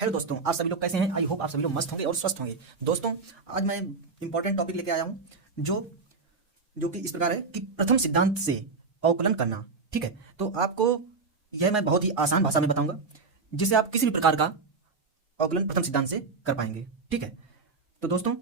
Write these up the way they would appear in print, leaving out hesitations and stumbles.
Hello दोस्तों, आप सभी लोग कैसे हैं? आई होप आप सभी लोग मस्त होंगे और स्वस्थ होंगे। दोस्तों, आज मैं इंपॉर्टेंट टॉपिक लेके आया हूं जो जो कि इस प्रकार है कि प्रथम सिद्धांत से अवकलन करना। ठीक है, तो आपको यह मैं बहुत ही आसान भाषा में बताऊंगा जिससे आप किसी भी प्रकार का अवकलन प्रथम सिद्धांत से कर पाएंगे। ठीक है, तो दोस्तों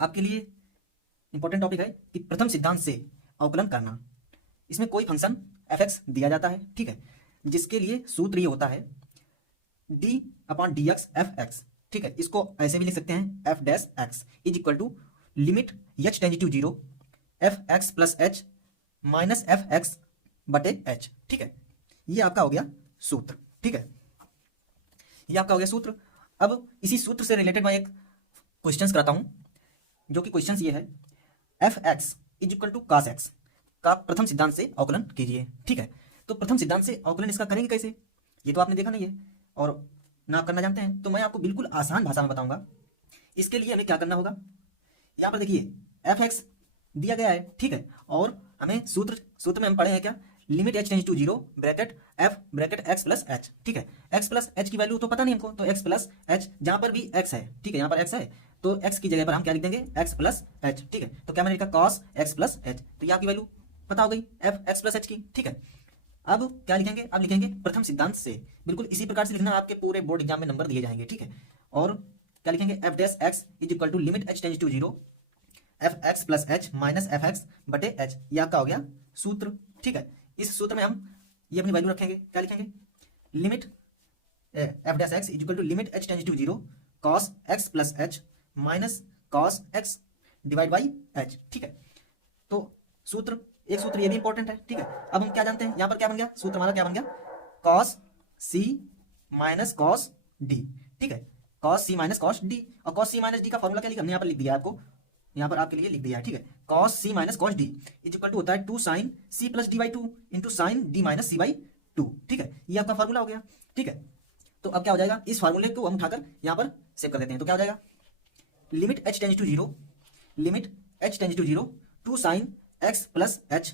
आपके लिए इंपॉर्टेंट टॉपिक है कि प्रथम सिद्धांत से अवकलन करना। इसमें कोई फंक्शन एफ एक्स दिया जाता है, ठीक है, जिसके लिए सूत्र ये होता है D upon D X F X. ठीक है, इसको ऐसे भी लिख सकते हैं F dash X is equal to limit H tends to zero F X plus H minus F X बटे एच। ठीक है, ये आपका हो गया सूत्र। ठीक है, ये आपका हो गया सूत्र। अब इसी सूत्र से रिलेटेड मैं एक क्वेश्चंस कराता हूं, जो कि क्वेश्चंस ये है F X is equal to cos X का प्रथम सिद्धांत से अवकलन कीजिए। ठीक है, तो प्रथम सिद्धांत से अवकलन इसका करेंगे कैसे, ये तो आपने देखा नहीं है और ना करना जानते हैं, तो मैं आपको बिल्कुल आसान भाषा में बताऊंगा। इसके लिए हमें क्या करना होगा, यहां पर देखिए एफ एक्स दिया गया है, ठीक है, और हमें सूत्र में हम पढ़े हैं क्या, limit H tends to zero bracket F bracket X plus H. ठीक है, एक्स प्लस एच की वैल्यू तो पता नहीं हमको, तो एक्स प्लस एच जहां पर भी एक्स है, ठीक है, यहां पर एक्स है तो एक्स की जगह पर हम क्या लिख देंगे, एक्स प्लस एच। ठीक है, तो क्या मैंने लिखा कॉस एक्स प्लस एच, तो ये आपकी वैल्यू पता हो गई एफ एक्स प्लस एच की। ठीक है, अब क्या लिखेंगे, अब लिखेंगे प्रथम सिद्धांत से, बिल्कुल इसी प्रकार से लिखना, आपके पूरे बोर्ड एग्जाम में नंबर दिए जाएंगे। ठीक है, और क्या लिखेंगे F dash X is equal to limit H tends to zero F X plus H minus F X बटे एच, ये आपका हो गया सूत्र। ठीक है, इस सूत्र में हम ये अपनी वैल्यू रखेंगे, क्या लिखेंगे limit F dash X is equal to limit H tends to zero cos X plus H minus cos X divide by H. ठीक है, तो सूत्र एक सूत्र ये भी इंपॉर्टेंट है। ठीक है, अब हम क्या जानते हैं, यहां पर क्या बन गया, सूत्र हमारा क्या बन गया, cos C minus cos D. ठीक है, cos C minus cos D, और कॉस सी माइनस डी का फॉर्मूला क्या लिखा हमने यहाँ पर लिख दिया आपको, यहाँ पर आपके लिए लिख दिया है। ठीक है, cos C minus cos D is equal to होता है two sine C plus D by two into sine D minus C by two. ठीक है, ये आपका फॉर्मूला हो गया। ठीक है, तो अब क्या हो जाएगा, इस फॉर्मूले को हम उठाकर यहाँ पर सेव कर देते हैं, तो क्या हो जाएगा limit H tends to zero limit H tends to zero to sine X plus H,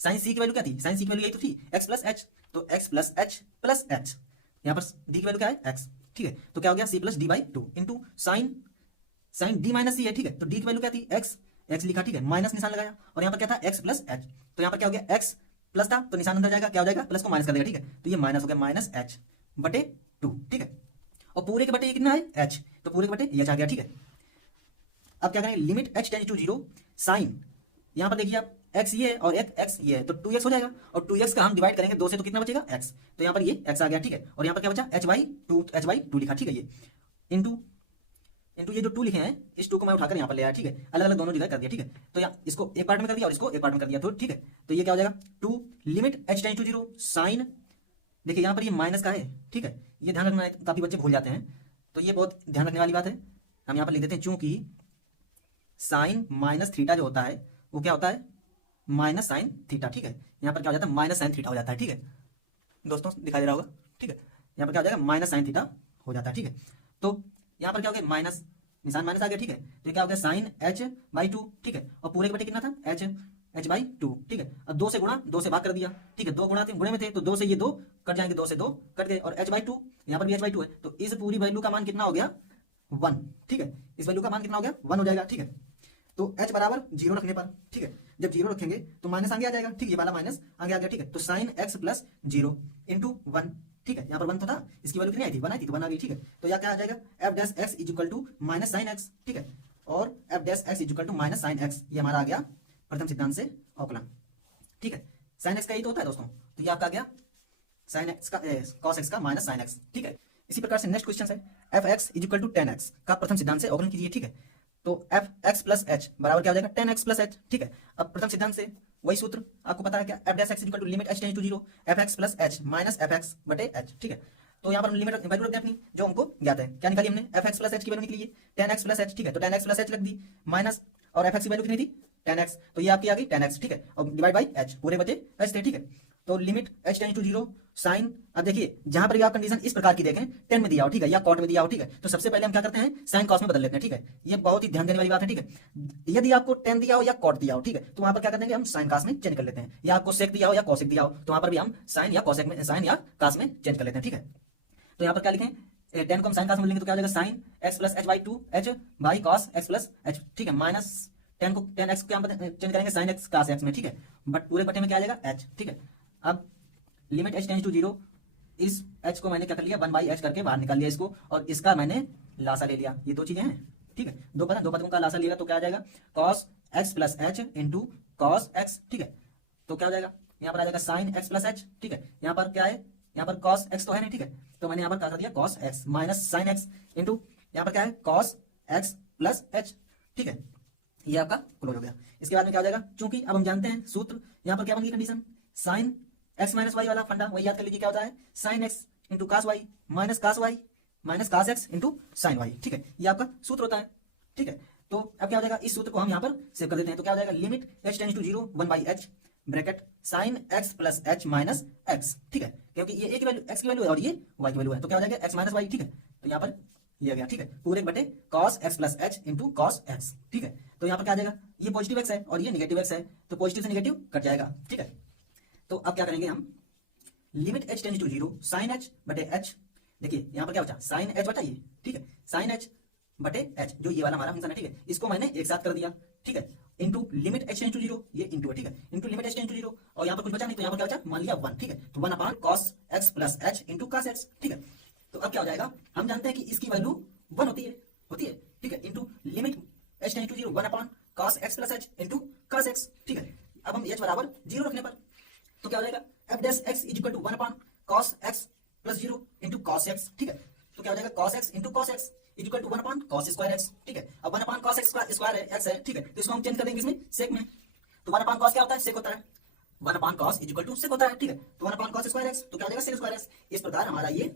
sine C की वैल्यू क्या थी, साइन सी की वैल्यू यही तो थी एक्स प्लस एच, तो एक्स प्लस एच यहाँ पर डी की वैल्यू क्या है एक्स। ठीक है, तो क्या हो गया C plus D by two into sine sine D minus C है। ठीक है, तो डी की वैल्यू क्या थी एक्स, एक्स लिखा, ठीक है, माइनस निशान लगाया, और यहाँ पर क्या था एक्स प्लस एच, तो यहाँ पर क्या हो गया एक्स प्लस था तो निशान अंदर जाएगा, क्या हो जाएगा प्लस को माइनस कर देगा। ठीक है, तो ये माइनस हो गया माइनस एच बटे टू। ठीक है, और पूरे के बटे ये कितना है एच, तो पूरे के बटे एच आ गया। ठीक है, अब क्या करेंगे limit H tends to zero sine, यहाँ पर देखिए आप एक्स ये है और एक एक्स ये है, तो 2x हो जाएगा, और 2x का हम डिवाइड करेंगे 2 से तो कितना बचेगा x, तो यहाँ पर ये x आ गया। ठीक है, और यहाँ पर क्या बचा h/2 लिखा। ठीक है, ये इंटू इंटू ये जो 2 लिखे हैं इस 2 को मैं उठाकर यहाँ पर ले आया। ठीक है, अलग अलग दोनों जगह कर दिया। ठीक है, तो यहाँ इसको एक पार्ट में कर दिया और इसको एक पार्ट में कर दिया, तो ठीक है, तो ये क्या हो जाएगा 2 limit H tends to zero sine, देखिए यहाँ पर ये माइनस का है। ठीक है, ये ध्यान रखना है, काफी बच्चे भूल जाते हैं, तो ये बहुत ध्यान रखने वाली बात है। हम यहाँ पर लिख देते हैं चूंकि साइन माइनस थीटा जो होता है वो क्या होता है माइनस साइन थीटा। ठीक है, यहाँ पर क्या हो जाता है माइनस साइन थीटा हो जाता है। ठीक है दोस्तों, दिखाई दे रहा होगा। ठीक है, यहाँ पर क्या हो जाएगा माइनस साइन थीटा हो जाता है। ठीक है, तो यहाँ पर क्या हो गया माइनस, निशान माइनस आ गया। ठीक है, तो ये क्या हो गया साइन एच बाई टू। ठीक है, और पूरे के बटे कितना था एच बाई टू। ठीक है, और 2 से गुणा 2 से भाग कर दिया। ठीक है, 2 गुणा थे गुणे में थे, तो 2 से ये 2 कट जाएंगे, 2 से 2 कट गए, और एच बाई टू यहाँ पर भी एच बाई टू है, तो इस पूरी वैल्यू का मान कितना हो गया 1। ठीक है, इस वैल्यू का मान कितना हो गया 1 हो जाएगा। ठीक है, तो h बराबर 0 रखने पर, ठीक है, जब 0 रखेंगे तो माइनस आगे आ जाएगा। ठीक है, ये वाला माइनस आगे आ गया। ठीक है, तो साइन x प्लस 0 इंटू 1। ठीक है, यहाँ पर 1 तो था, इसकी वैल्यू कितनी आई थी 1 आई थी, तो 1 आ गई। ठीक है, तो यहाँ क्या आ जाएगा F dash X is equal to minus sine X. ठीक है, और F dash X is equal to minus sine X, ये हमारा आ गया प्रथम सिद्धांत से अवकलन। ठीक है, साइन एक्स का यही तो होता है दोस्तों, तो ये आपका आ गया साइन एक्स का कॉस एक्स का माइनस साइन एक्स। ठीक है, इसी प्रकार से नेक्स्ट क्वेश्चन है F X is equal to tan X का प्रथम सिद्धांत से अवकलन कीजिए। ठीक है, तो एफ एक्स प्लस एच बराबर क्या हो जाएगा 10x प्लस एच। ठीक है, अब प्रथम सिद्धांत से वही सूत्र आपको पता है क्या, F dash X equal to limit H tends to zero F X plus H minus F X बटे एच। ठीक है, तो यहाँ पर हम लिमिट वैल्यू रखते हैं अपनी जो हमको ज्ञात है, क्या निकाली हमने एफ एक्स प्लस एच की वैल्यू निकली है 10x प्लस एच। ठीक है, तो 10x प्लस एच रख दी माइनस, और एफ एक्स की वैल्यू कितनी थी 10x, तो ये आपकी आ गई 10x। ठीक है, और डिवाइड बाई एच, पूरे बचे एच थे। ठीक है, तो limit H tends to zero sine, अब देखिए जहां पर भी आप कंडीशन इस प्रकार की देखें 10 में दिया हो, ठीक है, या कॉट में दिया हो, ठीक है, तो सबसे पहले हम क्या करते हैं साइन कॉस में बदल लेते हैं। ठीक है, ये बहुत ही ध्यान देने वाली बात है। ठीक है, यदि आपको 10 दिया हो या कॉट दिया हो, ठीक है, तो वहां पर क्या करते हैं हम साइन कास में चेंज कर लेते हैं, या आपको सेक दिया हो या कॉसेक दिया हो, तो वहां पर भी हम साइन या कॉसेक में, साइन या कास में चेंज कर लेते हैं। ठीक है, तो यहाँ पर क्या लिखें 10 को हम साइन कास में लेंगे तो क्या हो जाएगा sign X plus H by 2 H by cos X plus H, ठीक है, माइनस 10 को 10 एक्स को क्या चेंज करेंगे साइन एक्स कास एक्स में, ठीक है, बट पूरे बटे में क्या आ जाएगा एच, ठीक है। अब लिमिट एच टेंस टू 0, इस एच को मैंने क्या कर लिया 1 बाई एच करके बाहर निकाल लिया इसको, और इसका मैंने लासा ले लिया, ये दो चीजें हैं, ठीक है, दो पदों का लासा लिया तो क्या आ जाएगा cos X plus H into cos X, ठीक है, तो क्या हो जाएगा यहाँ पर आ जाएगा साइन एक्स प्लस एच, ठीक है, यहाँ पर क्या है, यहाँ पर कॉस एक्स तो है नहीं, ठीक है, तो मैंने यहाँ पर क्या कर दिया cos x minus sine X into यहाँ पर क्या है कॉस एक्स प्लस एच, ठीक है, ये आपका क्लोज हो गया। इसके बाद में क्या हो जाएगा, चूंकि अब हम जानते हैं सूत्र, यहाँ पर क्या बन गई condition, sine X minus Y वाला फंडा वही याद कर लीजिए, क्या होता है sine X into cos Y minus cos X into sine Y, ठीक है, ये आपका सूत्र होता है, ठीक है। तो अब क्या हो जाएगा, इस सूत्र को हम यहाँ पर सेव कर देते हैं, तो क्या हो जाएगा limit H tends to 0 1 by H bracket sine X plus H minus X, ठीक है, क्योंकि ये ए की वैल्यू एक्स की वैल्यू है और ये वाई की वैल्यू है, तो क्या हो जाएगा एक्स माइनस वाई, ठीक है, तो यहाँ पर ये आ गया, ठीक है, पूरे बटे cos X plus H into cos X, ठीक है, तो यहाँ पर क्या आ जाएगा, ये पॉजिटिव एक्स है और ये निगेटिव एक्स है, तो पॉजिटिव से निगेटिव कट जाएगा, ठीक है। तो अब क्या करेंगे हम, limit H tends to 0 sine H बटे एच, देखिए यहाँ पर क्या बचा साइन एच बटा ये, ठीक है, साइन एच बटे एच जो ये वाला हमारा फंक्शन है, ठीक है, इसको मैंने एक साथ कर दिया, ठीक है, into limit H tends to 0, ये इंटू है, ठीक है, into limit H tends to 0, और यहाँ पर कुछ बचा नहीं तो यहाँ पर क्या बचा मान लिया 1, ठीक है, तो 1 upon cos X plus H into cos X, ठीक है। तो अब क्या हो जाएगा, हम जानते हैं कि इसकी वैल्यू 1 होती है, ठीक है, into limit H tends to 0 1 upon cos X plus H into cos X, ठीक है। अब हम एच बराबर 0 रखने पर तो क्या हो जाएगा F dash X is equal to 1 upon cos X plus 0 into cos X, ठीक है, तो क्या हो जाएगा cos X into cos X is equal to 1 upon cos square X, ठीक है। अब 1 upon cos X square X है, ठीक है, तो इसको हम चेंज कर देंगे इसमें सेक में, तो 1 अपॉन कॉस क्या होता है सेक होता है, 1 upon cos is equal to sec होता है, ठीक है, तो 1 अपॉन कॉस स्क्वायर एक्स तो क्या हो जाएगा सेक स्क्वायर एक्स, इस प्रकार हमारा ये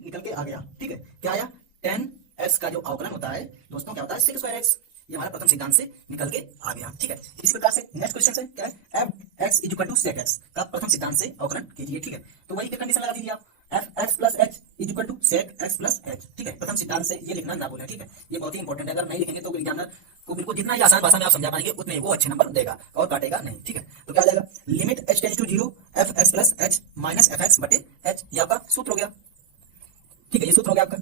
निकल के आ गया, ठीक है, क्या आया 10 एक्स का जो अवकलन होता है दोस्तों क्या होता है सेक स्क्वायर एक्स, ये हमारा प्रथम सिद्धांत से निकल के आ गया, ठीक है। इस प्रकार से नेक्स्ट क्वेश्चन है क्या है F X is equal to sec X का प्रथम सिद्धांत से अवकलन कीजिए, ठीक है, तो वही कंडीशन लगा दीजिए आप F X plus H is equal to sec X plus H, ठीक है, प्रथम सिद्धांत से ये लिखना ना भूलें, ठीक है, ये बहुत ही इंपॉर्टेंट है, अगर नहीं लिखेंगे तो एग्जामिनर को बिल्कुल जितना ही आसान भाषा में आप समझा पाएंगे उतने वो अच्छे नंबर देगा और काटेगा नहीं, ठीक है। तो क्या आ जाएगा limit H tends to 0 F X plus H minus F X बटे एच, ये आपका सूत्र हो गया, ठीक है, ये सूत्र हो गया आपका।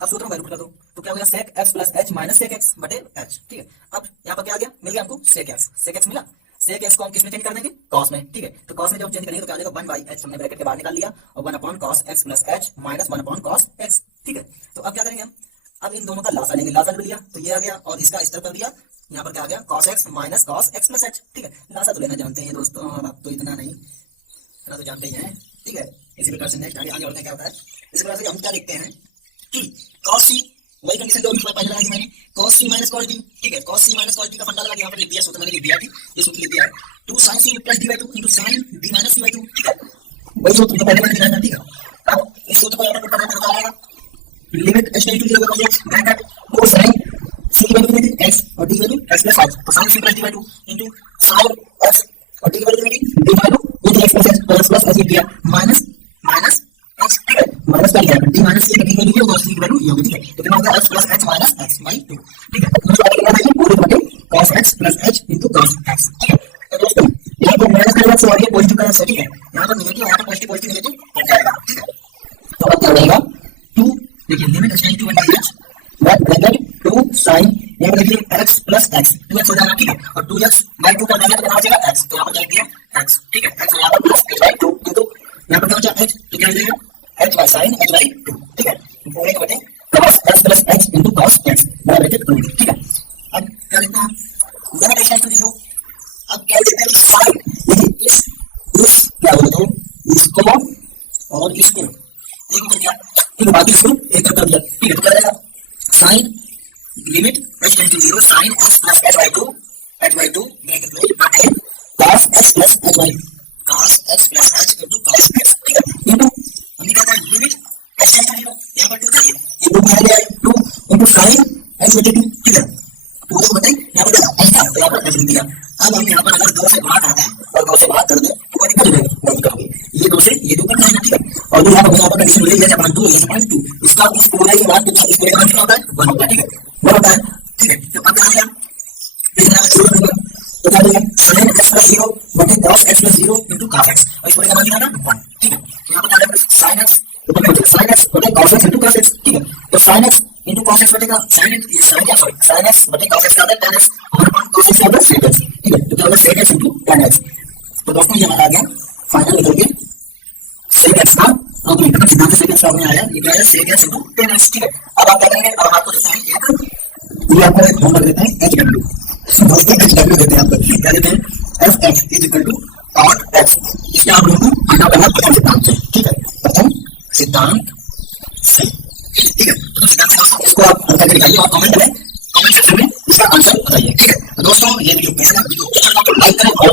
अब सूत्रों का रूप कर दो तो क्या हो गया sec X plus H minus sec X बटे एच, ठीक है। अब यहाँ पर क्या आ गया मिल गया हमको सेक एक्स मिला, सेक एक्स को हम किसमें चेंज कर देंगे कॉस में, ठीक है, तो कॉस में जब चेंज करेंगे तो क्या आ जाएगा 1 बाई एच हमने ब्रैकेट के बाहर निकाल लिया और 1 upon cos X plus H minus 1 upon cos X, ठीक है। तो अब क्या करेंगे हम, अब इन दोनों का लासा लेंगे, लासा ले लिया तो ये आ गया और इसका इस तरफ कर दिया, यहाँ पर क्या आ गया cos x minus cos X plus H, ठीक है, लासा तो लेना जानते हैं दोस्तों, अब तो इतना नहीं इतना तो जानते ही हैं, ठीक है। इसी प्रकार से नेक्स्ट आगे बढ़ते हैं क्या होता है, इस प्रकार से हम क्या देखते हैं कि कॉस सी वही कंडीशन जो पहले लगाई मैंने cos c minus cos d, ठीक है, cos c minus cos d का फंडा लगा के यहाँ पर लिख दिया, सूत्र मैंने लिख दिया, ठीक, ये सूत्र लिख दिया है 2 sin c plus d by 2 into sin d minus c by 2, ठीक है, वही सूत्र जो पहले मैंने लिखा था, ठीक है। अब इस सूत्र को यहाँ पर करना क्या आएगा limit h tends to 0 by x bracket 2 sin c की वैल्यू कितनी थी x और d की वैल्यू x प्लस 5, तो sin c plus d by 2 into sin x और d की वैल्यू कितनी थी d by 2 into x plus h दिया माइनस x, ठीक है, माइनस का क्या d माइनस c की वैल्यू होगी और c की वैल्यू ये होगी, ठीक है, तो कितना होगा x plus h minus x by 2, ठीक है, तो इसको कितना है पूरे बटे cos x plus h into cos x, ठीक है। तो दोस्तों यहाँ पर माइनस का x और ये पॉजिटिव का x है, ठीक है, यहाँ पर नेगेटिव यहाँ पर पॉजिटिव नेगेटिव कट जाएगा, ठीक है। तो अब क्या हो जाएगा 2, देखिए limit h tends to 1 by h bracket 2 sin यहाँ पर देखिए x प्लस x 2x हो जाएगा, ठीक है, और 2x बाई 2 कर देंगे तो कितना बचेगा x, तो यहाँ पर लिख दिया x, ठीक है, x और यहाँ पर प्लस h बाई 2 into यहाँ पर क्या बचा h, तो क्या हो जाएगा h by sin h by 2, ठीक है, पूरे के बटे cos x plus h into cos x bracket close, ठीक है। अब क्या लिखना है लिमिट h टेंस टू 0, अब क्या लिखते हैं sin, देखिए इस क्या बोले तो इसको और इसको एक कर दिया, ठीक है, बाकी इसको एक कर दिया, ठीक है, तो क्या रहेगा sin limit h tends to 0 sin x plus h by 2 bracket close बटे cos x plus h by cos x plus h into cos x, ठीक है, इंटू हमने क्या था लिमिट h टेंस टू 0 यहाँ पर 2 था, ये 2 आ गया 2 into sin x बटे 2, ठीक है, पूरे को बताइए यहाँ पर क्या h था तो यहाँ पर h लिख दिया। अब हम यहाँ पर अगर 2 से भाग करते हैं और 2 से भाग कर दें तो कोई दिक्कत नहीं, नहीं करोगे, ये 2 से ये 2 कट जाएगा, ठीक है, और जो यहाँ पर कंडीशन मिली है 2 ये 2 इसका इस पूरे के बाद इस पूरे का मान कितना होता है 1 होता है, ठीक है, 1 होता है, ठीक है। तो अब यहाँ इस तरह से शुरू करेंगे तो क्या देंगे sin x प्लस 0 बटे cos x plus 0 into cos x और इस पूरे का मान कितना था 1, ठीक है, यहाँ पर क्या sin x sin x तो sine X into cos X बटेगा साइन एक्स बटे कॉस एक्स का टेन एक्स और अपन कॉस एक्स का सेक एक्स, ठीक है। तो क्या होगा sec X into tan X. तो दोस्तों ये हमारा आ गया फाइनल निकल के सेक एक्स का अवकलन, मतलब सिद्धांत सेक एक्स का अवकलन आया, ये क्या है sec X into tan X, ठीक है। अब आप क्या करेंगे, अब आपको देते हैं एक, ये आपको एक होमवर्क देते हैं एच डब्ल्यू, दोस्तों एच डब्ल्यू देते हैं आपको, क्या देते हैं F X is equal to cot X. इसमें आप लोगों को आना करना प्रथम सिद्धांत से, ठीक है, प्रथम सिद्धांत से, ठीक है। तो सिद्धांत से दोस्तों इसको आप हल करके दिखाइए और कमेंट सेक्शन में इसका आंसर बताइए, ठीक है। तो दोस्तों ये वीडियो कैसा लगा, वीडियो अच्छा लगा तो लाइक करें और